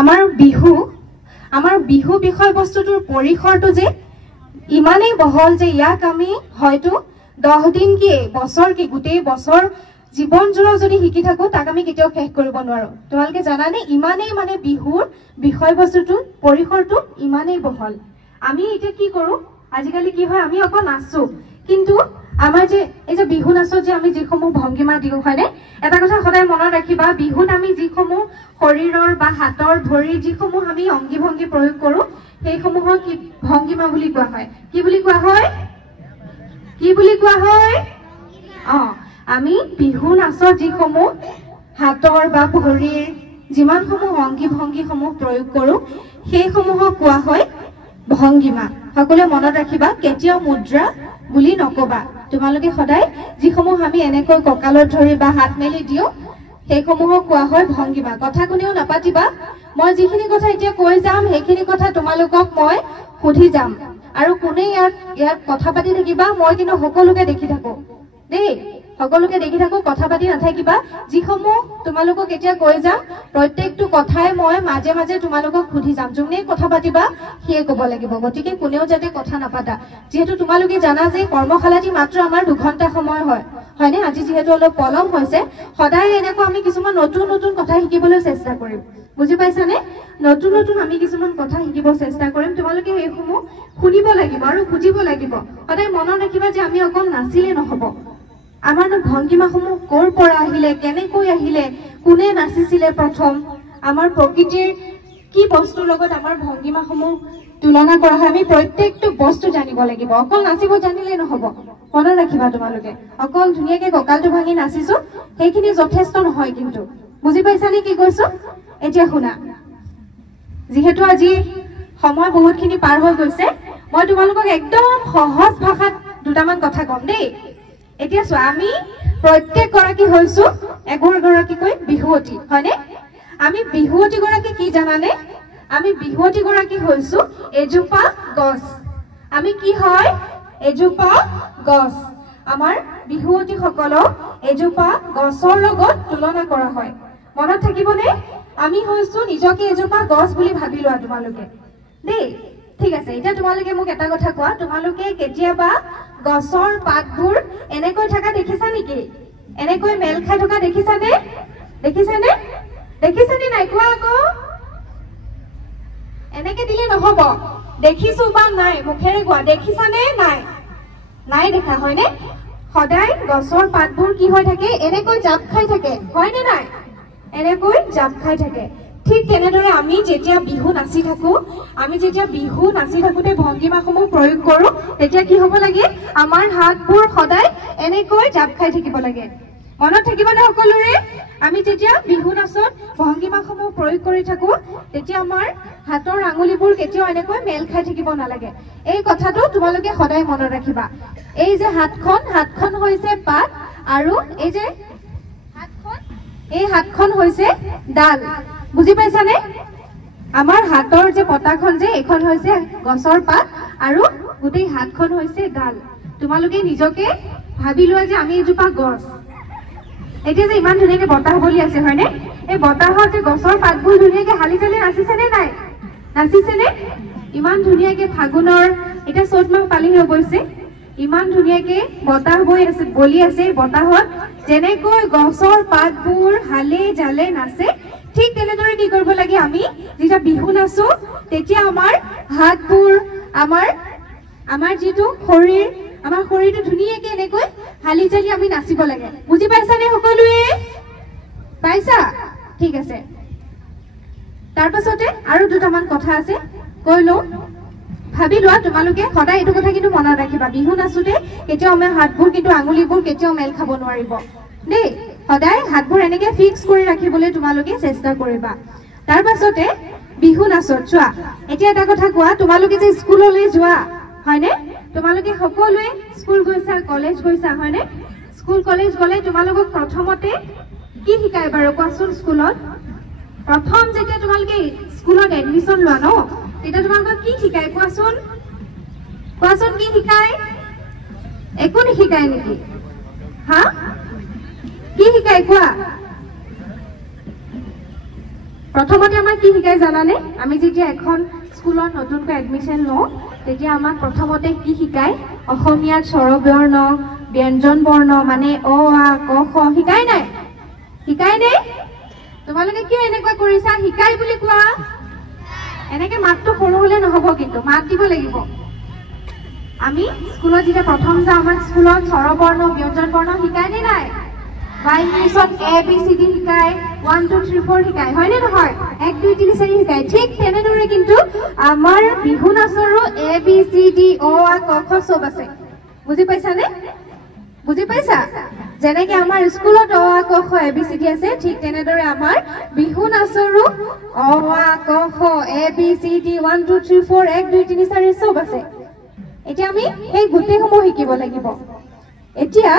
আমাৰ বিহু বিষয়বস্তুটোৰ পৰিসৰটো যে ইমানেই বহল যে ইয়াক আমি হয়তো 10 দিন কি বছৰ কি গোটেই বছৰ জীৱন জোৰা যদি শিকি থাকো তাক আমি কেতিয়াও শেষ কৰিব নোৱাৰো তোমালোকে জানানে ইমানেই মানে বিহুৰ বিষয়বস্তুটো পৰিসৰটো ইমানেই বহল আমি এতিয়া কি কৰো আজিকালি কি হয় আমি অকল নাচো কিন্তু আমাৰ যে এই যে বিহু নাচত যে আমি যিসমূহ ভংগিমা দিও হয়নে এটা কথা সদায় মনত ৰাখিবা বিহুত আমি যিসমূহ শৰীৰৰ বা হাতৰ ভৰিৰ যিসমূহ আমি অংগী ভংগী প্ৰয়োগ কৰো সেইসমূহক কি ভংগিমা বুলি কোৱা হয় কি বুলি কোৱা হয় আমি বিহু নাচত যিসমূহ হাতৰ বা ভৰিৰ যিমানসমূহ অংগী ভংগীসমূহ প্ৰয়োগ কৰো সেইসমূহক কোৱা হয় ভংগিমা সকলোৱে মনত ৰাখিবা কেতিয়াও মুদ্ৰা বুলি নকবা তোমালোকে সদায় যিসমূহ আমি এনেকৈ কঁকালত ধৰি বা হাত মেলি দিও সেইসমূহক কোৱা হয় ভংগিমা কথা কোনেও নাপাতিবা মই যিখিনি কথা এতিয়া কৈ যাম সেইখিনি কথা তোমালোকক মই সুধি যাম আৰু কোনে ইয়াত কথা পাতি থাকিবা মই কিন্তু সকলোকে দেখি থাকো দেই সকলোকে দেখি থাকো কথা পাতি নাথাকিবা যিসমূহ তোমালোকক এতিয়া কৈ যাম প্ৰত্যেকটো কথাই মই মাজে মাজে তোমালোকক সুধি যাম যোনে কথা পাতিবা সিয়ে ক'ব লাগিব গতিকে কোনেও যাতে কথা নাপাতা যেহেতু তোমালোকে জানা যে কৰ্মশালাটি মাত্ৰ আমাৰ 2 ঘণ্টা সময় হয়নে আজি যেহেতু অলপ পলম হৈছে সদায় এনেকৈ আমি কিছুমান নতুন নতুন কথা শিকিবলৈ চেষ্টা কৰিম বুজি পাইছানে নতুন নতুন আমি কিছুমান কথা শিকিব চেষ্টা কৰিম তোমালোকে এইসমূহ শুনিব লাগিব আৰু বুজিব লাগিব সদায় মনত ৰাখিবা যে আমি অকল নাচিলে নহব আমাৰ ভংগিমাসমূহ কৰ পৰা আহিলে কেনেকৈ আহিলে কোনে নাচিছিলে প্ৰথম আমাৰ প্ৰকৃতিৰ কি বস্তুৰ লগত আমাৰ ভংগিমাসমূহ তুলনা কৰা হয় আমি প্ৰত্যেকটো বস্তু জানিব লাগিব অকল নাচিব জানিলে নহব মনত ৰাখিবা তোমালোকে অকল ধুনীয়াকে কঁকালটো ভাঙি নাচিছো সেইখিনি যথেষ্ট নহয় কিন্তু বুজি পাইছানে কি কৈছো এতিয়া শুনা যেহেতু আজি সময় বহুতখিনি পাৰ হৈ গৈছে মই তোমালোকক একদম সহজ ভাষাত দুটামান কথা কম দেই এতিয়া চোৱা আমি প্ৰত্যেক গৰাকী হৈছো এগৰাকীকৈ বিহুৱতী হয়নে আমি বিহুৱতী গৰাকী কি জানানে আমি বিহুৱতী গৰাকী হৈছো এজোপা গছ আমি কি হয় এজোপা গছ আমাৰ বিহুৱতী সকলক এজোপা গছৰ লগত তুলনা কৰা হয় মনত থাকিবনে আমি হৈছো নিজকে এজোপা গছ বুলি ভাবি লোৱা তোমালোকে দেই ঠিক আছে এতিয়া তোমালোকে মোক এটা কথা কোৱা তোমালোকে কেতিয়াবা গছৰ পাতবোৰ এনেকৈ থকা দেখিছা নেকি এনেকৈ মেল খাই থকা দেখিছানে নাই কোৱা আকৌ এনেকৈ দিলে নহব দেখিছো বা নাই মুখেৰে কোৱা দেখিছানে নাই দেখা হয়নে সদায় গছৰ পাতবোৰ কি হৈ থাকে এনেকৈ জাপ খাই থাকে হয়নে নাই এনেকৈ জাপ খাই থাকে ঠিক তেনেদৰে আমি যেতিয়া বিহু নাচি থাকোতে ভংগিমাসমূহ প্ৰয়োগ কৰো তেতিয়া কি হ'ব লাগে আমাৰ হাতবোৰ সদায় এনেকৈ জাপ খাই থাকিব লাগে মনত থাকিবনে সকলোৰে আমি যেতিয়া বিহু নাচত ভংগিমাসমূহ প্ৰয়োগ কৰি থাকো তেতিয়া আমাৰ হাতৰ আঙুলিবোৰ কেতিয়াও এনেকৈ মেল খাই থাকিব নালাগে এই কথাটো তোমালোকে সদায় মনত ৰাখিবা এই যে হাতখন হৈছে পাত আৰু এই যে হাতখন হৈছে ডাল বুজি পাইছানে আমাৰ হাতৰ যে পতাখন যে এখন হৈছে গছৰ পাত আৰু গোটেই হাতখন হৈছে ডাল তোমালোকে নিজকে ভাবি লোৱা যে আমি এজোপা গছ এতিয়া যে ইমান ধুনীয়াকে বতাহ বলি আছে হয়নে এই বতাহত যে গছৰ পাতবোৰ ধুনীয়াকে হালি চালি নাচিছেনে ইমান ধুনীয়াকে ফাগুনৰ এতিয়া চ'ত মাহ পালেহি অৱশ্যে ইমান ধুনীয়াকে বতাহ বলি আছে বতাহত যেনেকৈ গছৰ পাতবোৰ হালে জালে নাচে ঠিক তেনেদৰে কি কৰিব লাগে আমি যেতিয়া বিহু নাচো তেতিয়া আমাৰ হাতবোৰ আমাৰ যিটো শৰীৰ আমাৰ শৰীৰটো ধুনীয়াকে এনেকৈ হালি জালি আমি নাচিব লাগে বুজি পাইছানে সকলোৱে পাইছা ঠিক আছে তাৰ পাছতে আৰু দুটামান কথা আছে কৈ লওঁ ভাবি লোৱা তোমালোকে সদায় এইটো কথা কিন্তু মনত ৰাখিবা বিহু নাচোতে কেতিয়াও আমাৰ হাতবোৰ কিন্তু আঙুলিবোৰ কেতিয়াও মেল খাব নোৱাৰিব দেই সদায় হাতবোৰ এনেকে ফিক্স কৰি ৰাখিবলৈ তোমালোকে চেষ্টা কৰিবা তাৰ পাছতে বিহু নাচত চোৱা এতিয়া এটা কথা কোৱা তোমালোকে যে স্কুললৈ যোৱা হয়নে তোমালোকে সকলোৱে স্কুল গৈছা কলেজ গৈছা হয়নে স্কুল কলেজ গলে তোমালোকক প্ৰথমতে কি শিকায় বাৰু কোৱাচোন স্কুলত প্ৰথম যেতিয়া তোমালোকে স্কুলত এডমিশ্যন লোৱা ন তেতিয়া তোমালোকক কি শিকায় কোৱাচোন কি শিকায় একো নিশিকায় নেকি হা কি শিকায় কোৱা প্ৰথমতে আমাক কি শিকাই জানানে আমি যেতিয়া এখন স্কুলত নতুনকৈ এডমিশন লওঁ তেতিয়া আমাক প্ৰথমতে কি শিকায় অসমীয়াত স্বৰবৰ্ণ ব্যঞ্জন বৰ্ণ মানে অ আ ক খ শিকাই নাই তোমালোকে কিয় এনেকুৱা কৰিছা শিকাই বুলি কোৱা এনেকে মাতটো সৰু হলে নহব কিন্তু মাত দিব লাগিব আমি স্কুলত যেতিয়া প্ৰথম যাওঁ আমাক স্কুলত স্বৰবৰ্ণ ব্যঞ্জন বৰ্ণ শিকাই নে নাই বা ইংলিছত এ বি চি ডি শিকায় 1 2 3 4 শিকায় হয়নে নহয় 1 2 3 4 শিকায় ঠিক তেনেদৰে কিন্তু আমাৰ Bihu নাচৰো A B C D অ আ ক খ সব আছে বুজি পাইছানে বুজি পাইছা যেনেকে আমাৰ স্কুলত অ আ ক খ এ বি চি ডি আছে ঠিক তেনেদৰে আমাৰ বিহু নাচৰো অ আ ক খ এ বি চি ডি 1 2 3 4 1 2 3 4 সব আছে এতিয়া আমি এই গোটেইসমূহ শিকিব লাগিব এতিয়া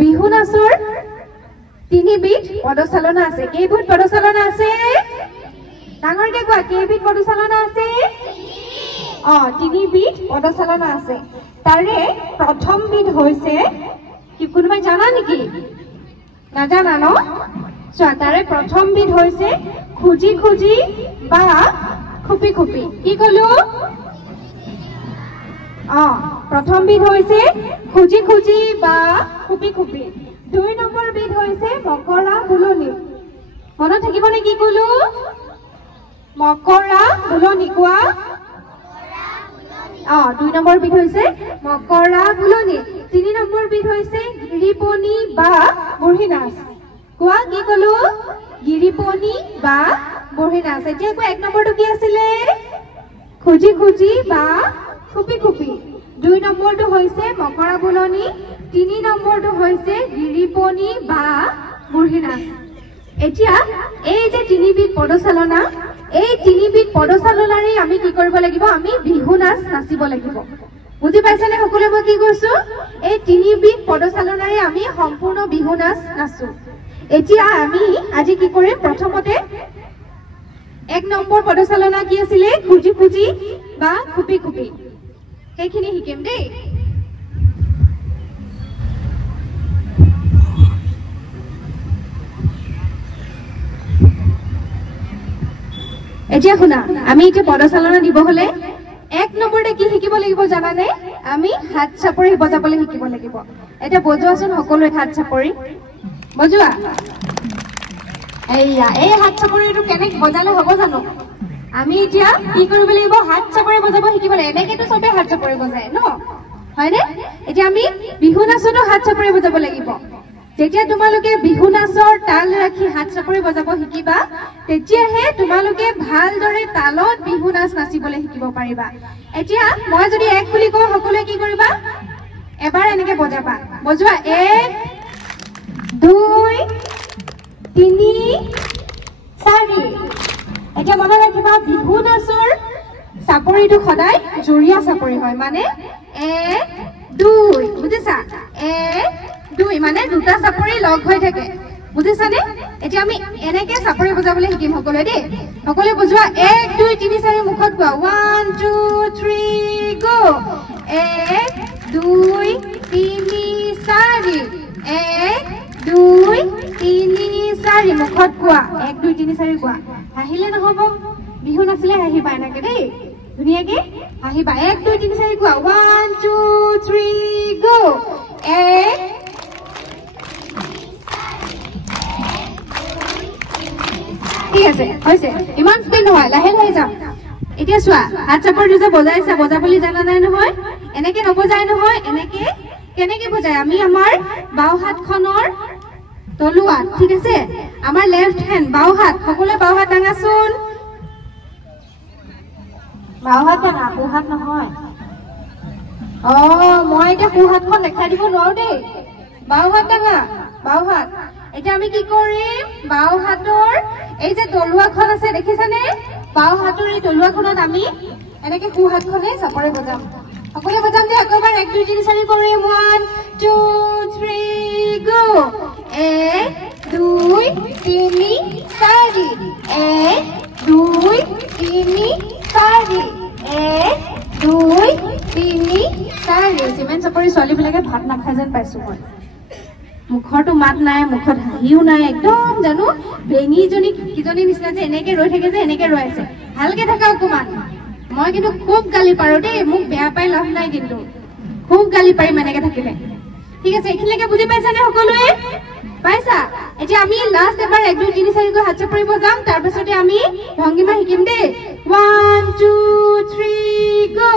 বিহু নাচৰ তিনিবিধ পদচালনা আছে কেইবিধ পদচালনা আছে ডাঙৰকে কোৱা কেইবিধ পদচালনা আছে তিনিবিধ পদচালনা আছে তাৰে প্ৰথম বিধ হৈছে কি কোনোবাই জানা নেকি নাজানা ন চোৱা তাৰে প্ৰথম বিধ হৈছে খুজি খুজি বা খুপি খুপি কি কলো প্ৰথম বিধ হৈছে খুজি খুজি বা খুপি খুপি 2 নম্বৰ বিধ হৈছে মকৰা বুলনি মনত থাকিবনে কি কলো মকৰা বুলনি কোৱা 2 নম্বৰ বিধ হৈছে মকৰা বুলনি 3 নম্বৰ বিধ হৈছে গিৰিপনি বা বুঢ়ী নাচ কোৱা কি কলো গিৰিপনি বা বুঢ়ী নাচ এতিয়া কোৱা 1 নম্বৰটো কি আছিলে খুজি খুজি বা খুপি খুপি 2 নম্বৰটো হৈছে মকৰা বুলনি 3 নম্বৰটো হৈছে গিৰিপনি বা বুঢ়ী নাচ এতিয়া এই যে তিনিবিধ পদচালনা এই তিনিবিধ পদচালনাৰে আমি কি কৰিব লাগিব আমি বিহু নাচ নাচিব লাগিব বুজি পাইছানে সকলোৱে মই কি কৈছো এই তিনিবিধ পদচালনাৰে আমি সম্পূৰ্ণ বিহু নাচ নাচো এতিয়া আমি আজি কি কৰিম প্ৰথমতে 1 নম্বৰ পদচালনা কি আছিলে খুজি খুজি বা খুপি খুপি সেইখিনি শিকিম দেই এতিয়া শুনা আমি এতিয়া পদচালনা দিব হলে 1 নম্বৰতে কি শিকিব লাগিব জানানে আমি হাত চাপৰি বজাবলৈ শিকিব লাগিব এটা বজোৱাচোন সকলোৱে হাত চাপৰি বজোৱা এইয়া এই হাত চাপৰিটো কেনেকৈ বজালে হ'ব জানো আমি এতিয়া কি কৰিব লাগিব হাত চাপৰি বজাব শিকিব লাগিব এনেকেতো সবে হাত চাপৰি বজায় ন হয়নে এতিয়া আমি বিহু নাচতো হাত চাপৰি বজাব লাগিব যেতিয়া তোমালোকে বিহু নাচৰ তাল ৰাখি হাত চাপৰি বজাব শিকিবা তেতিয়াহে তোমালোকে ভালদৰে তালত বিহু নাচ নাচিবলৈ শিকিব পাৰিবা এতিয়া মই যদি 1 বুলি কওঁ সকলোৱে কি কৰিবা এবাৰ এনেকে বজাবা বজোৱা 1 2 3 4 এতিয়া মনত ৰাখিবা বিহু নাচৰ চাপৰিটো সদায় জুৰিয়া চাপৰি হয় মানে 1 2 বুজিছা 1 2 মানে দুটা চাপৰি লগ হৈ থাকে বুজিছানে এতিয়া আমি এনেকে চাপৰি বজাবলৈ শিকিম সকলোৱে দেই সকলোৱে বুজোৱা 1 2 3 4 মুখত কোৱা 1 2 3 গো 1 2 3 4 1 2 3 4 মুখত কোৱা 1 2 3 4 কোৱা হাঁহিলে নহব বিহু নাচিলে হাঁহিবা এনেকে দেই ধুনীয়াকে হাঁহিবা 1 2 3 4 কোৱা 1 2 3 গো 1 ঠিক আছে হৈছে ইমান স্পীড নহয় লাহে লাহে যাম এতিয়া চোৱা হাত চাপৰিটো যে বজাইছা বজাবলৈ জানা নাই নহয় এনেকে নবজায় নহয় এনেকে কেনেকে বজায় আমি আমাৰ বাও হাতখনৰ তলুৱাত ঠিক আছে আমাৰ লেফট হেণ্ড বাও হাত সকলোৱে বাও হাত দাঙাচোন বাও হাত দাঙা সোঁ হাত নহয় মই এতিয়া সোঁ হাতখন দেখাই দিব নোৱাৰো দেই বাও হাত দাঙা বাও হাত এতিয়া আমি কি কৰিম বাও হাতৰ এই যে তলুৱাখন আছে দেখিছানে বাও হাতৰ এই তলুৱাখনত আমি এনেকে সোঁ হাতখনে চাপৰি বজাম সকলোৱে বজাম যে একেবাৰে 1 2 3 4 কৰিম 1 2 3 গো 1 2 3 4 1 2 3 4 1 2 3 4 যিমান চাপৰি ছোৱালীবিলাকে ভাত নাখায় যেন পাইছো মই মুখৰটো মাত নাই, মুখত হাঁহিও নাই, একদম জানো বেঙীজনী কিজনী নিচিনা যে এনেকে ৰৈ থাকে যে এনেকে ৰৈ আছে। ভালকে থাকা অকমান। মই কিন্তু খুব গালি পাৰো দেই, মোক বেয়া পাই লাভ নাই, কিন্তু খুব গালি পাৰিম এনেকে থাকিলে। ঠিক আছে, এইখিনিলৈকে বুজি পাইছানে সকলোৱে? পাইছা? এতিয়া আমি লাষ্ট এবাৰ 1 2 3 4 গৈ হাত চাপৰিব যাম, তাৰপিছতে আমি ভংগীমা শিকিম দেই। 1 2 3 গো।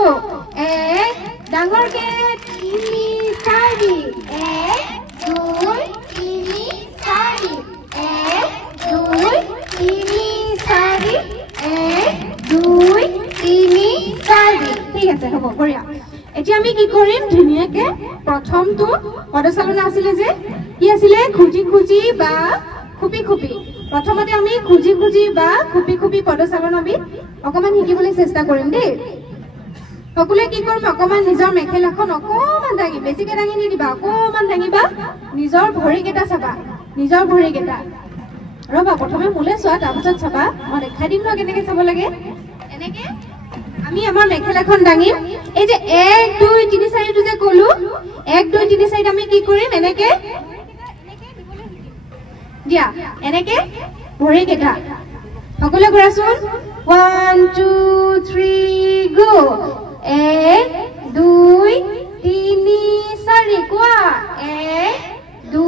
1 ডাঙৰকে 3 4 1 2 3 4 1 2 3 4 1 2 3 4 ঠিক আছে, হ'ব, বঢ়িয়া। এতিয়া আমি কি কৰিম, ধুনীয়াকে প্ৰথমটো পদচালনা আছিলে যে কি আছিলে, খুজি খুজি বা খুপি খুপি। প্ৰথমতে আমি খুজি খুজি বা খুপি খুপি পদচালনাবিধ অকমান শিকিবলৈ চেষ্টা কৰিম দেই। সকলোৱে কি কৰিম, অকমান নিজৰ মেখেলাখন অকমান দাঙি, বেছিকে দাঙি নিদিবা, অকমান দাঙিবা, নিজৰ ভৰিকেইটা চাবা, নিজৰ ভৰিকেইটা। ৰবা, প্ৰথমে মোলে চোৱা, তাৰপিছত চাবা, মই দেখাই দিম ন কেনেকে চাব লাগে। এনেকে আমি আমাৰ মেখেলাখন দাঙিম। এই যে 1 2 3 4 টো যে কলো, 1 2 3 4 আমি কি কৰিম, এনেকে দিয়া, এনেকে ভৰিকেইটা সকলোৱে কৰাচোন। 1 2 3 গো। 1 2 3 4 কোৱা। 1 2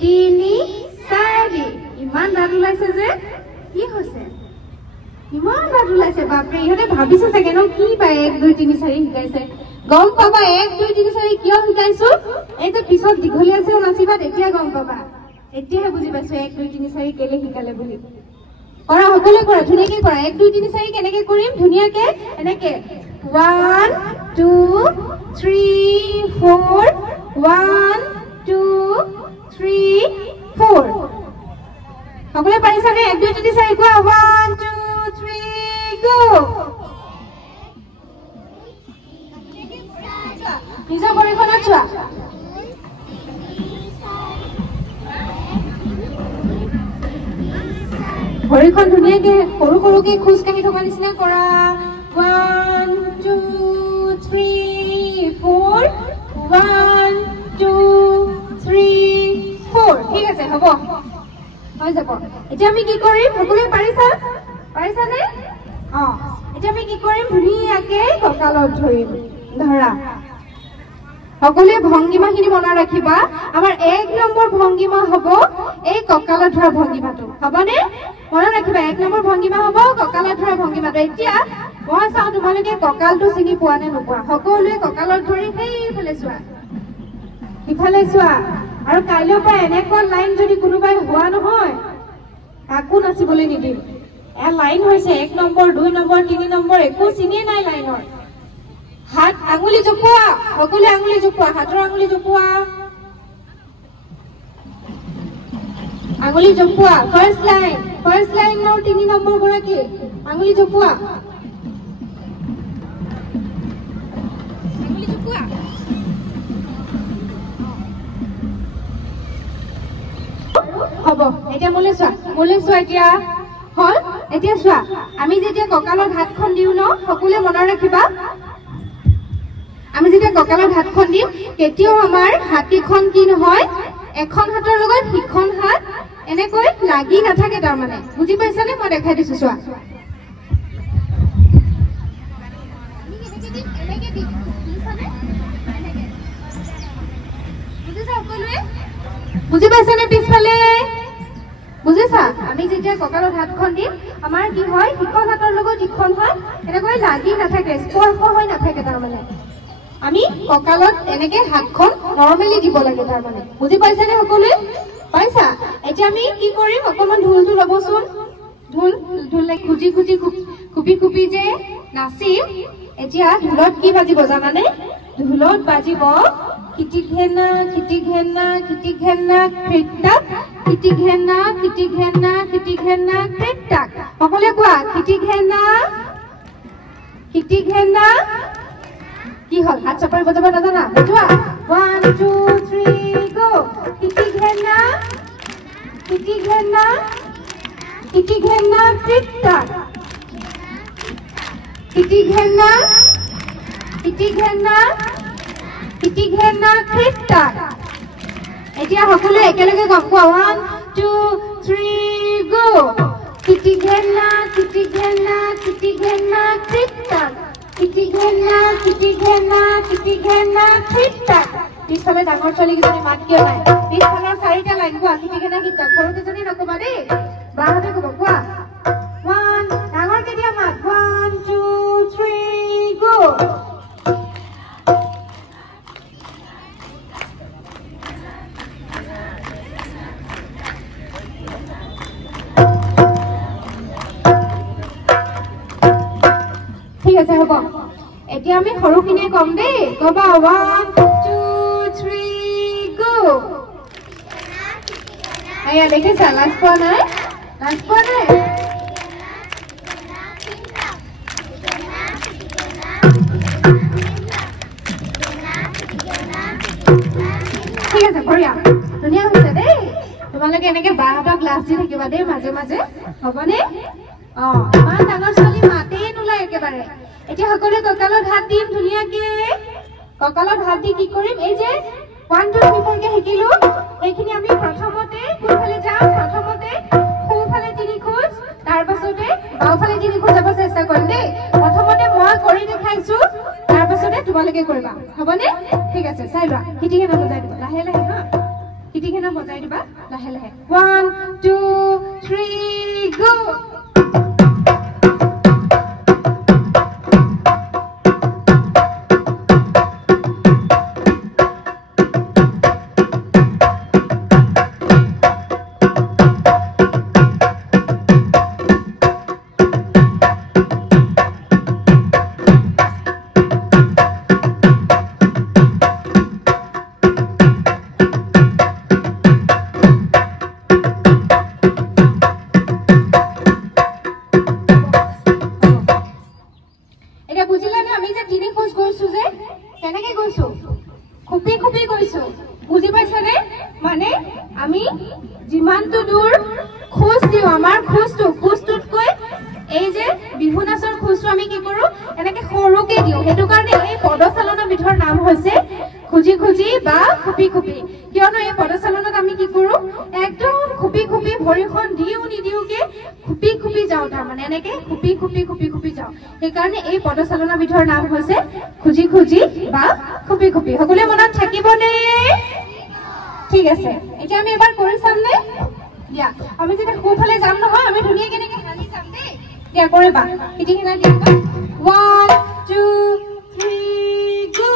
3 4 ইমান দাঁত ওলাইছে যে, কি হৈছে ইমান দাঁত ওলাইছে, বাপৰে। ইহঁতে ভাবিছে চাগে ন কি পাই 1 2 3 4 শিকাইছে। গম পাবা 1 2 3 4 কিয় শিকাইছো, এই যে পিছত দীঘলীয়া চেও নাচিবা, তেতিয়া গম পাবা। এতিয়াহে বুজি পাইছো 1 2 3 4 কেলে শিকালে বুলি। কৰা, সকলোৱে কৰা, ধুনীয়াকে কৰা। 1 2 3 4 কেনেকে কৰিম, ধুনীয়াকে এনেকে 1 2 3 4 1 2 3 4 সকলোৱে পাৰিছানে? 1 2 3 4 কোৱা। 1 2 3 গো। নিজৰ ভৰিখনত চোৱা। ভৰিখন ধুনীয়াকে সৰু সৰুকে খোজ কাঢ়ি থকা নিচিনা কৰা। 1 2 3 4 1 2 3 4 ঠিক আছে, হ'ব, হৈ যাব। এতিয়া আমি কি কৰিম, সকলোৱে পাৰিছা? পাৰিছানে? এতিয়া আমি কি কৰিম, ধুনীয়াকে কঁকালত ধৰিম। ধৰা, সকলোৱে ভংগীমাখিনি মনত ৰাখিবা। আমাৰ 1 নম্বৰ ভংগীমা হ'ব এই কঁকালত ধৰা ভংগীমাটো, হ'বনে? মনত ৰাখিবা, 1 নম্বৰ ভংগীমা হ'ব কঁকালত ধৰা ভংগীমাটো। এতিয়া মই চাওঁ তোমালোকে কঁকালটো চিনি পোৱা নে নোপোৱা। সকলোৱে কঁকালত ধৰি সেইফালে চোৱা, ইফালে চোৱা। আৰু কাইলৈৰ পৰা এনেকুৱা লাইন যদি কোনোবাই হোৱা নহয়, কাকো নাচিবলৈ নিদিম। এয়া লাইন হৈছে 1 নম্বৰ 2 নম্বৰ 3 নম্বৰ, একো চিনিয়ে নাই লাইনৰ। হাত আঙুলি জপোৱা, সকলোৱে আঙুলি জপোৱা, হাতৰ আঙুলি জপোৱা, আঙুলি জপোৱা। ফাৰ্ষ্ট লাইনৰ 3 নম্বৰ গৰাকী আঙুলি জপোৱা, আঙুলি জপোৱা। হ'ব, এতিয়া মোলে চোৱা, এতিয়া হল। এতিয়া চোৱা, আমি যেতিয়া কঁকালত হাতখন দিওঁ ন, সকলোৱে মনত ৰাখিবা, আমি যেতিয়া কঁকালত হাতখন দিম, কেতিয়াও আমাৰ হাতীখন কি নহয়, এখন হাতৰ লগত সিখন হাত এনেকৈ লাগি নাথাকে। তাৰমানে বুজি পাইছানে? মই দেখাই দিছো, চোৱা। বুজি পাইছানে? পিছফালে বুজিছা? আমি যেতিয়া কঁকালত হাতখন দিম, আমাৰ কি হয়, সিখন হাতৰ লগত ইখন হাত এনেকৈ লাগি নাথাকে, স্পৰ্শ হৈ নাথাকে। তাৰমানে আমি কঁকালত এনেকে হাতখন নৰ্মেলি দিব লাগে। তাৰমানে বুজি পাইছানে সকলোৱে? পাইছা? এতিয়া আমি কি কৰিম, অকমান ঢোলটো ল'বচোন। ঢোল খুজি খুজি খুপি খুপি যে নাচিম। এতিয়া ঢোলত কি বাজিব জানানে? ঢোলত বাজিব কিটি ঘেনা কিটি ঘেনা কিটি ঘেনা খ্ৰিটাক, কিটি ঘেনা কিটি ঘেনা কিটি ঘেনা খ্ৰিটাক। সকলোৱে কোৱা, কিটি ঘেনা কিটি ঘেনা। কি হল, হাত চাপৰি বজাব নাজানা? বজোৱা। 1 2 3 গো। কিটি ঘেনা কিটি ঘেনা কিটি ঘেনা খ্ৰিটাক, কিটি ঘেনা কিটি ঘেনা কিটি ঘেনা খ্ৰিটাক, এতিয়া সকলোৱে একেলগে গম কোৱা 1 2 3 গো কিটি ঘেনা কিটি ঘেনা কিটি ঘেনা টিকটাক কিটি ঘেনা কিটি ঘেনা কিটি ঘেনা টিকটাক পিছফালে ডাঙৰ ছোৱালী কিজনী মাত কিয় নাই পিছফালৰ চাৰিটা লাইন কোৱা কিটি ঘেনা টিকটাক সৰু কিজনী নকবা দেই বাহঁতে ক'ব কোৱা 1 ডাঙৰকে দিয়া মাত 1 2 3 গো ঠিক আছে হ'ব এতিয়া আমি সৰুখিনিয়ে কম দেই কবা 1 2 3 গো আয়া দেখিছা লাজ পোৱা নাই ঠিক আছে বঢ়িয়া ধুনীয়া হৈছে দেই তোমালোকে এনেকে বাহঁতক গ্লাছ দি থাকিবা দেই মাজে মাজে হ'বনে ইমান ডাঙৰ ছোৱালী মাতেই নোলায় একেবাৰে এতিয়া সকলোৱে কঁকালত হাত দিম ধুনীয়াকে কঁকালত হাত দি কি কৰিম এই যে 1 2 3 4 কে শিকিলো এইখিনি আমি প্ৰথমতে কোনফালে যাম প্ৰথমতে সোঁফালে 3 খোজ তাৰ পাছতে বাওঁফালে 3 খোজ যাব চেষ্টা কৰিম দেই প্ৰথমতে মই কৰি দেখাইছো তাৰ পাছতে তোমালোকে কৰিবা হ'বনে ঠিক আছে চাই লোৱা কিটিকেনা বজাই দিবা লাহে লাহে হা কিটিকেনা বজাই দিবা লাহে লাহে 1 2 3 গো বুঝি পাইছানে মানে আমি যিমানটো দূৰ খোজ দিওঁ আমাৰ খোজটোতকৈ এই যে বিহু নাচৰ খোজটো আমি কি কৰোঁ এনেকে সৰুকে দিওঁ সেইটো কাৰণে এই পদচালনা বিধৰ নাম হৈছে খুজি খুজি বা খুপি খুপি কিয়নো এই পদচালনাত আমি কি কৰোঁ একদম খুপি খুপি ভৰিখন দিও নিদিওকে খুপি খুপি যাওঁ তাৰমানে এনেকে খুপি খুপি খুপি খুপি যাওঁ সেইকাৰণে এই পদচালনা বিধৰ নাম হৈছে খুজি খুজি বা খুপি খুপি সকলোৱে মনত থাকিবনে ঠিক আছে এতিয়া আমি এবাৰ কৰি চামনে দিয়া আমি যেতিয়া সোঁফালে যাম নহয় আমি ধুনীয়াকে এনেকে হালি যাম দেই দিয়া কৰিবা কিটিকেনা দিয়া 1 2 3 গো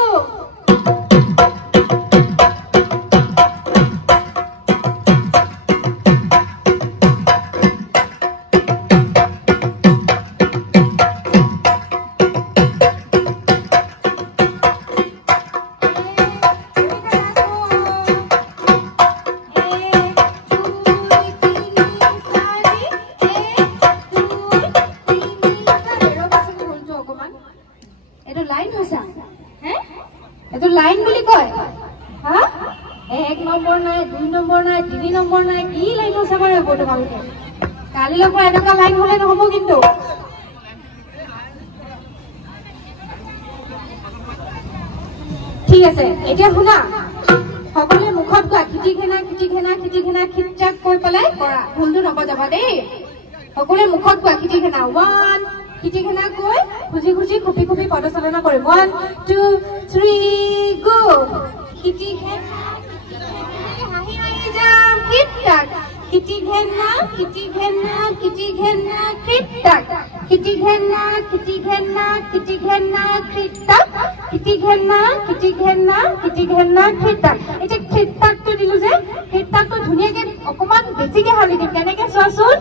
কালিলৈ পৰা এনেকুৱা লাইন হলে নহব কিন্তু ঠিক আছে এতিয়া শুনা সকলোৱে মুখত কোৱা কিটিঘেনা কিটিঘেনা কিটিঘেনা খিটচাক কৈ পেলাই কৰা ভুলটো নবজাবা দেই সকলোৱে মুখত কোৱা কিটিঘেনা 1 কিটিঘেনা কৈ খুজি খুজি খুপি খুপি পদচালনা কৰিম 1 2 3 গো কিটিঘেনা হাঁহি হাঁহি যাম খিটচাক কিটিঘেনা কিটিঘেনা কিটিঘেনা খিটচাক কিটিঘেনা কিটিঘেনা কিটিঘেনা খিটচাক কিটিঘেনা কিটিঘেনা কিটিঘেনা খিটচাক এটা খিটচাকটো দিলো যে খিটচাকটো ধুনীয়াকে অকমান বেছিকে হালি দিম কেনেকে চোৱাচোন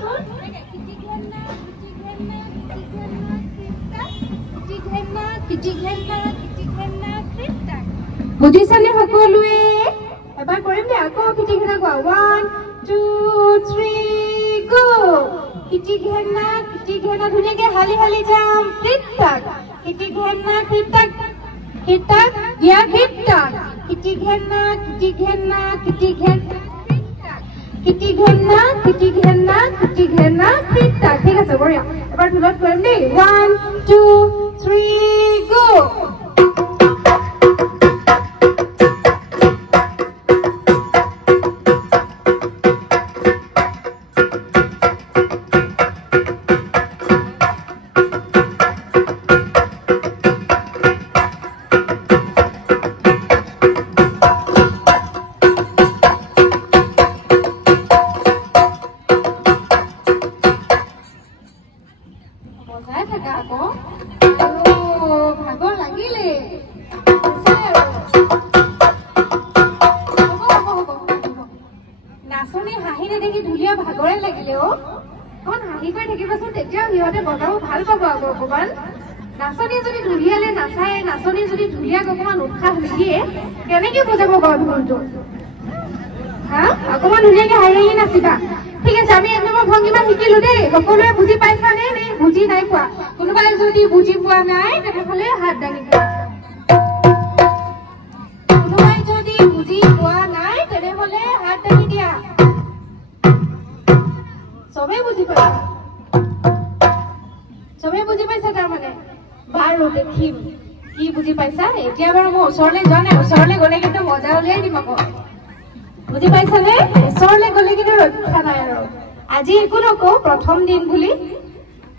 কিটিঘেনা কিটিঘেনা কিটিঘেনা খিটচাক বুজিছানে সকলোৱে এবাৰ কৰিম দে আকৌ কিটিঘেনা কোৱা 1 2 3 গো কিটিঘেনা কিটিঘেনা ধুনীয়াকে হালি হালি যাম খিটচাক কিটিঘেনা খিটচাক খিটচাক দিয়া খিটচাক কিটিঘেনা কিটিঘেনা কিটিঘেনা কিটিঘেনা কিটিঘেনা কিটিঘেনা খিটচাক ঠিক আছে বঢ়িয়া এবাৰ ঢোলত কৰিম দেই 1 2 3 গো বজাই থাকা আকৌ ভাগৰ লাগিলে নাচনী হাঁহি নেদেখি ধুলীয়া ভাগৰে লাগিলে অকমান হাঁহি কৰি থাকিবাচোন তেতিয়াও সিহঁতে বজাব ভাল পাব আকৌ অকমান নাচনীয়ে যদি ধুলীয়ালে নাচায় নাচনীয়ে যদি ধুলীয়াক অকমান উৎসাহ নিদিয়ে কেনেকে বজাব বাৰু ঢোলটো হা অকমান ধুনীয়াকে হাঁহি হাঁহি নাচিবা ঠিক আছে আমি 1 নম্বৰ ভংগীমা শিকিলো দেই সকলোৱে বুজি পাইছানে নে বুজি নাই পোৱা কোনোবাই যদি বুজি পোৱা নাই তেনেহ'লে হাত দাঙিবা কোনোবাই যদি বুজি পোৱা নাই তেনেহ'লে হাত দাঙি দিয়া চবেই বুজি পাইছা চবেই বুজি পাইছা তাৰমানে বাৰু দেখিম কি বুজি পাইছা এতিয়া বাৰু মই ওচৰলৈ যোৱা নাই ওচৰলৈ গ'লে কিন্তু মজা উলিয়াই দিম আকৌ বুজি পাইছানে ওচৰলৈ গ'লে কিন্তু ৰক্ষা নাই আৰু আজি একো নকওঁ প্ৰথম দিন বুলি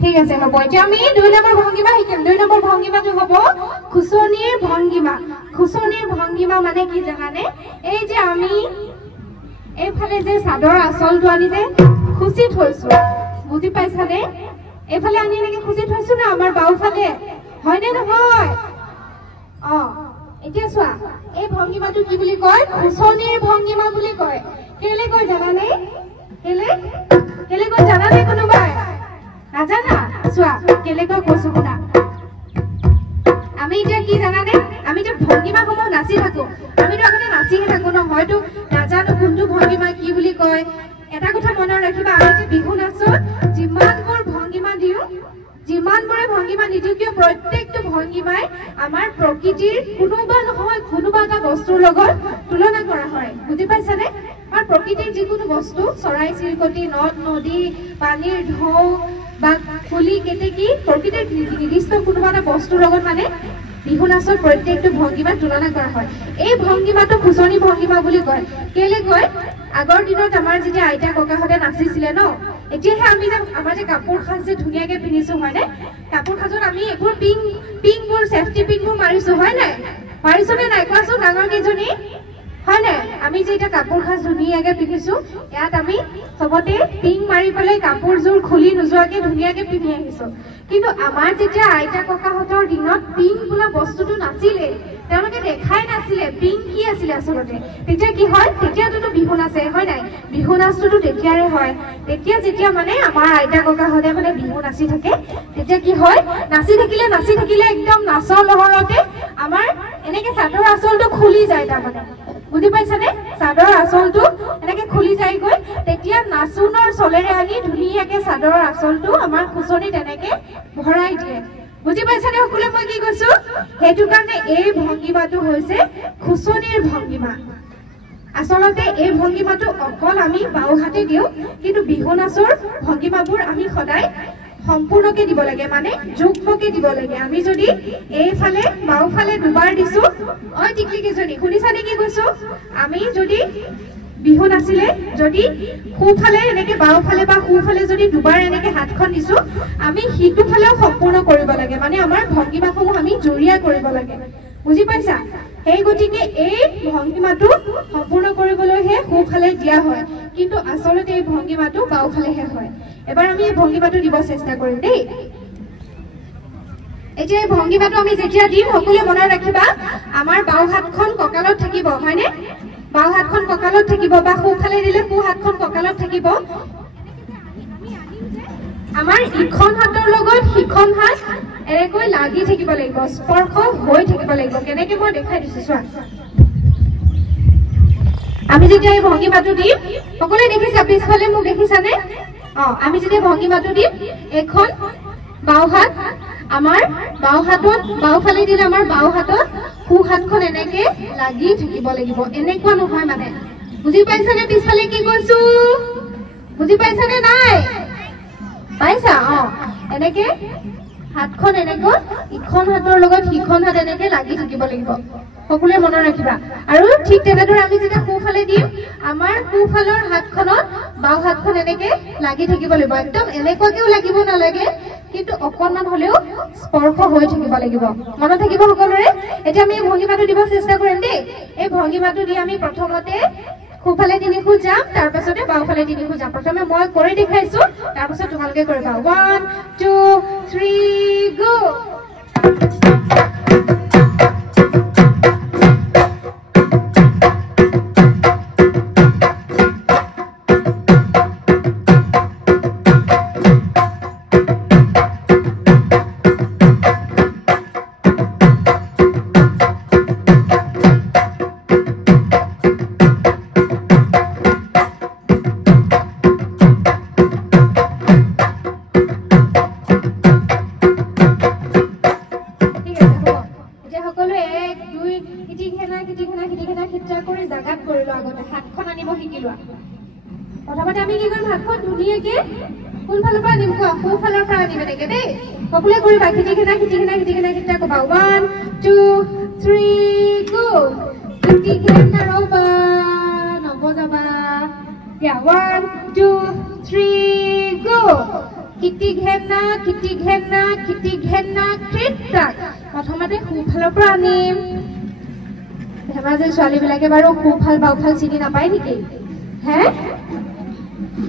ঠিক আছে হ'ব এতিয়া আমি 2 নম্বৰ ভংগীমা শিকিম 2 নম্বৰ ভংগীমাটো হ'ব খুচনিৰ ভংগীমা মানে কি জানানে এই যে আমি এইফালে যে চাদৰ আঁচলটো আনি যে খুচি থৈছো বুজি পাইছানে এইফালে আনি এনেকে খুচি থৈছো না আমাৰ বাওঁফালে হয়নে নহয় এতিয়া চোৱা এই ভংগীমাটো কি বুলি কয় খুচনিৰ ভংগীমা বুলি কয় কেলে কয় জানানে কেলে কয় জানানে কোনোবাই নাজানা চোৱা কেলে কয় কৈছো শুনা আমি এতিয়া কি জানানে আমি যে ভংগীমাসমূহ নাচি থাকো আমিতো আগতে নাচিহে থাকো ন হয়তো নাজানো কোনটো ভংগীমা কি বুলি কয় এটা কথা মনত ৰাখিবা আমি যে বিহু নাচত যিমানবোৰ ভংগীমা দিওঁ যিমানবোৰে ভংগীমা নিদিওঁ কিয় প্ৰত্যেকটো ভংগীমাই আমাৰ প্ৰকৃতিৰ কোনোবা নহয় কোনোবা এটা বস্তুৰ লগত তুলনা কৰা হয় বুজি পাইছানে আৰু প্ৰকৃতিৰ যিকোনো বস্তু চৰাই চিৰিকটি নদ নদী পানীৰ ঢৌ বা ফুলি কেতেকী প্ৰকৃতিৰ নিৰ্দিষ্ট কোনোবা এটা বস্তুৰ লগত মানে বিহু নাচৰ প্ৰত্যেকটো ভংগীমা তুলনা কৰা হয় এই ভংগীমাটো খুচনি ভংগীমা বুলি কয় কেলে কয় আগৰ দিনত আমাৰ যেতিয়া আইতা ককাহঁতে নাচিছিলে ন এতিয়াহে আমি যে আমাৰ যে কাপোৰ সাজ যে ধুনীয়াকে পিন্ধিছো হয়নে কাপোৰ সাজত আমি এইবোৰ পিংবোৰ সেফটি পিংবোৰ মাৰিছো হয় নাই মাৰিছোনে নাই কোৱাচোন ডাঙৰ কেইজনী হয় নাই আমি যে এতিয়া কাপোৰ সাজ ধুনীয়াকে পিন্ধিছো ইয়াত আমি সবতে পিং মাৰি পেলাই কাপোৰযোৰ খুলি নোযোৱাকে ধুনীয়াকে পিন্ধি আহিছো কিন্তু আমাৰ যেতিয়া আইতা ককাহঁতৰ দিনত পিং বোলা বস্তুটো নাছিলে তেওঁলোকে দেখাই নাছিলে পিং কি আছিলে আচলতে তেতিয়া কি হয় তেতিয়াতো বিহু নাচে হয় নাই বিহু নাচটো তেতিয়াৰে হয় তেতিয়া যেতিয়া মানে আমাৰ আইতা ককাহঁতে মানে বিহু নাচি থাকে তেতিয়া কি হয় নাচি থাকিলে একদম নাচৰ লহৰতে আমাৰ এনেকে চাদৰ আঁচলটো খুলি যায় তাৰমানে বুজি পাইছানে চাদৰ আঁচলটো এনেকে খুলি যায়গৈ তেতিয়া নাচুনৰ চলেৰে আনি ধুনীয়াকে চাদৰ আঁচলটো আমাৰ খুচনিত এনেকে ভৰাই দিয়ে বুজি পাইছানে সকলোৱে মই কি কৈছো সেইটো কাৰণে এই ভংগীমাটো হৈছে খুচনিৰ ভংগীমা আচলতে এই ভংগীমাটো অকল আমি বাওঁ হাতে দিওঁ কিন্তু বিহু নাচৰ ভংগীমাবোৰ আমি সদায় সম্পূৰ্ণকে দিব লাগে মানে যুগ্মকে দিব লাগে আমি যদি এইফালে বাওঁফালে দুবাৰ দিছো টিকলিকেইজনী শুনিছানে কি কৈছো আমি যদি বিহু নাচিলে যদি সোঁফালে এনেকে বাওঁফালে বা সোঁফালে যদি দুবাৰ এনেকে হাতখন দিছো আমি সিটো ফালেও সম্পূৰ্ণ কৰিব লাগে মানে আমাৰ ভংগীমাসমূহ আমি জুৰিয়া কৰিব লাগে বুজি পাইছা সেই গতিকে এই ভংগীমাটো সম্পূৰ্ণ কৰিবলৈহে সোঁফালে দিয়া হয় কিন্তু আচলতে এই ভংগীমাটো বাওঁফালেহে হয় এবাৰ আমি এই ভংগীমাটো দিব চেষ্টা কৰিম দেই এতিয়া এই ভংগীমাটো আমি যেতিয়া দিম সকলোৱে মনত ৰাখিবা আমাৰ বাওঁ হাতখন কঁকালত থাকিব হয়নে বাওঁ হাতখন কঁকালত থাকিব বা সোঁফালে দিলে সোঁ হাতখন কঁকালত থাকিব আমাৰ ইখন হাতৰ লগত সিখন হাত এনেকৈ লাগি থাকিব লাগিব স্পৰ্শ হৈ থাকিব লাগিব কেনেকে মই দেখাই দিছো চোৱা আমি যেতিয়া এই ভংগীমাটো দিম সকলোৱে দেখিছা পিছফালে মোক দেখিছানে আমি যেতিয়া ভংগীমাটো দিম এখন বাওঁ হাত আমাৰ বাওঁ হাতত বাওঁফালে দিলে আমাৰ বাওঁ হাতত সোঁ হাতখন এনেকে লাগি থাকিব লাগিব এনেকুৱা নহয় মানে বুজি পাইছানে পিছফালে কি কৈছো বুজি পাইছানে নাই পাইছা এনেকে হাতখন এনেকৈ ইখন হাতৰ লগত সিখন হাত এনেকে লাগি থাকিব লাগিব সকলোৱে মনত ৰাখিবা আৰু ঠিক তেনেদৰে আমি যেতিয়া সোঁফালে দিম আমাৰ সোঁফালৰ হাতখনত বাওঁ হাতখন এনেকে লাগি থাকিব লাগিব একদম এনেকুৱাকেও লাগিব নালাগে কিন্তু অকণমান হলেও স্পৰ্শ হৈ থাকিব লাগিব মনত থাকিব সকলোৰে এতিয়া আমি এই ভংগীমাটো দিব চেষ্টা কৰিম দেই এই ভংগীমাটো দি আমি প্ৰথমতে সোঁফালে 3 খোজ যাম তাৰ পাছতে বাওঁফালে 3 খোজ যাম প্ৰথমে মই কৰি দেখাইছো তাৰ পাছত তোমালোকে কৰিবা 1 2 3 সকলোৱে কৰিবা খিটি ঘেনা খিটি ক'বা 1 2 3 গো খিটি ঘেনা ৰবা নবজাবা দিয়া 1 2 3 গো খিটি ঘেনা খিটিক-টাক প্ৰথমতে সোঁফালৰ পৰা আনিম ধেমাজি ছোৱালীবিলাকে বাৰু সোঁফাল বাওঁফাল চিনি নাপায় নেকি হে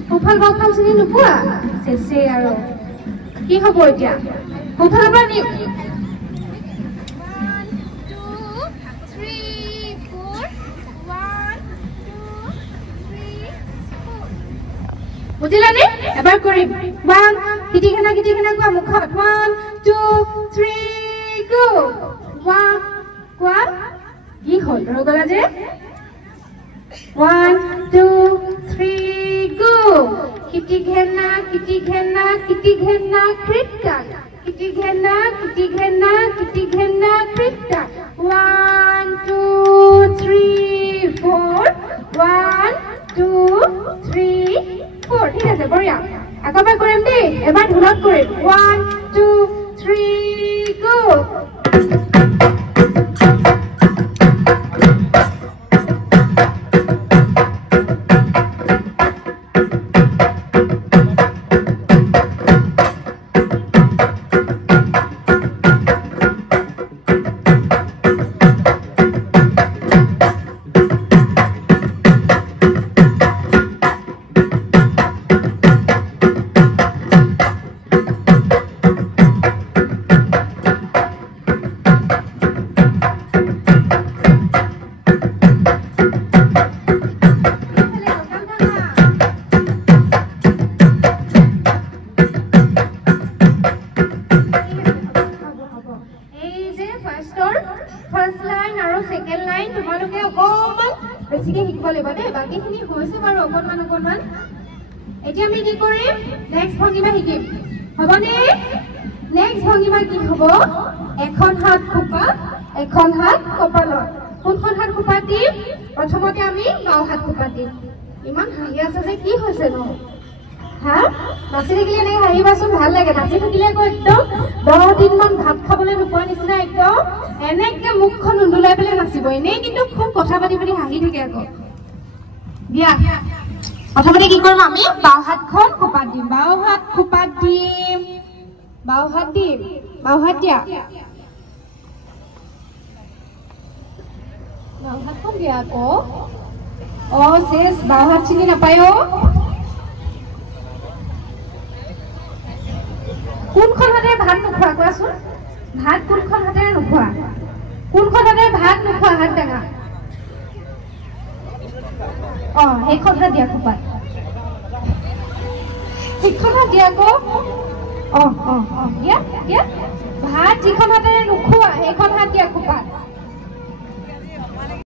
সোঁফাল বাওঁফাল চিনি নোপোৱা চেচে আৰু কি হ'ব এতিয়া সোঁফালৰ পৰা আনিম 1 2 3 4 1 2 3 4 বুজিলানে এবাৰ কৰিম 1 খিটি ঘেনা কোৱা মুখত 1 2 3 গো 1 কোৱা কি হ'ল ৰগলা যে 1 2 3 গো খিটি ঘেনা খিটিক-টাক খিটি ঘেনা খিটিক-টাক 1 2 3 4 1 2 3 4 ঠিক আছে বঢ়িয়া আকবাৰ কৰিম দেই এবাৰ ঢোলত কৰিম 1 2 3 গো ফাৰ্স্ট লাইন আৰু সেকেন্ড লাইন তোমালোকে অকমান বেছিকে শিকিব লাগিব দেই বাকিখিনি হৈছে বাৰু অকমান এতিয়া আমি কি কৰিম নেক্সট ভংগিমা শিকিম হ'বনে নেক্সট ভংগিমা কি হ'ব এখন হাত খোপা এখন হাত কপালত কোনখন হাত খোপা দিম প্ৰথমতে আমি বাওঁ হাত খোপা দিম ইমান হাঁহি আছে যে কি হৈছে ন হা নাচি থাকিলে এনেকৈ হাঁহিবাচোন ভাল লাগে নাচি থাকিলে আকৌ একদম 10 দিনমান ভাত খাবলৈ নোপোৱা নিচিনা একদম এনেকে মুখখন উন্দুলাই পেলাই নাচিব এনেই কিন্তু খুব কথা পাতি হাঁহি থাকে আকৌ দিয়া প্ৰথমতে কি কৰিম আমি বাওঁ হাতখন খোপাত দিম বাওঁ হাত খোপাত দিম বাওঁ হাত দিয়া বাওঁ হাতখন দিয়া আকৌ চেচ বাওঁ হাত চিনি নাপায় কোনখন হাতেৰে ভাত নোখোৱা কোৱাচোন ভাত কোনখন হাতেৰে নোখোৱা ভাত নোখোৱা হাত ডাঙা সেইখন হাত দিয়া খোপাত সেইখন হাত দিয়া আকৌ দিয়া ভাত যিখন হাতেৰে নোখোৱা সেইখন হাত দিয়া খোপাত